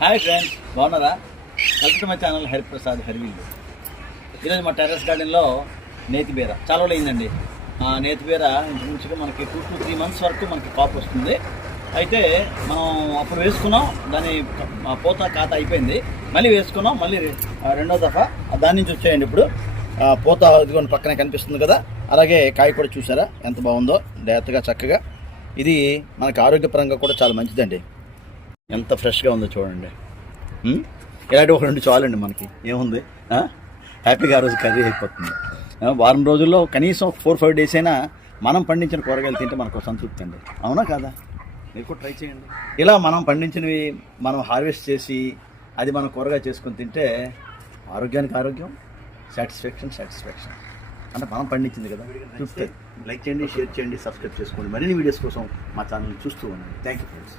Hi friends బాగున్నారా? Welcome my channel Hariprasad Harivillu ఈరోజు మా టెర్రస్ గార్డెన్లో నేతిబీర చాలా అయిందండి. ఆ నేతి బీర ఇంచుమించుగా మనకి టూ టు త్రీ మంత్స్ వరకు మనకి కాపు వస్తుంది. అయితే మనం అప్పుడు వేసుకున్నాం దాని పోత పూత అయిపోయింది. మళ్ళీ వేసుకున్నాం మళ్ళీ రెండో దఫా దాని నుంచి వచ్చాయండి ఇప్పుడు. పోత ఇదిగోండి పక్కనే కనిపిస్తుంది కదా. అలాగే కాయ కూడా చూసారా? ఎంత బాగుందో డైరెక్ట్గా చక్కగా. ఇది మనకి ఆరోగ్యపరంగా కూడా చాలా మంచిదండి. ఎంత ఫ్రెష్గా ఉందో చూడండి. ఇలాంటి ఒక రెండు చాలండి మనకి. ఏముంది? హ్యాపీగా ఆ రోజు కర్రీ అయిపోతుంది. వారం రోజుల్లో కనీసం ఫోర్ ఫైవ్ డేస్ అయినా మనం పండించిన కూరగాయలు తింటే మనకు సంతృప్తి అండి. అవునా కాదా? మీరు కూడా ట్రై చేయండి. ఇలా మనం పండించినవి మనం హార్వెస్ట్ చేసి అది మనం కూరగాయ చేసుకొని తింటే ఆరోగ్యానికి ఆరోగ్యం సాటిస్ఫాక్షన్ సాటిస్ఫాక్షన్. అంటే మనం పండించింది కదా. చూస్తే లైక్ చేయండి షేర్ చేయండి సబ్స్క్రైబ్ చేసుకోండి. మరిన్ని వీడియోస్ కోసం మా ఛానల్ చూస్తూ ఉండండి. Thank you friends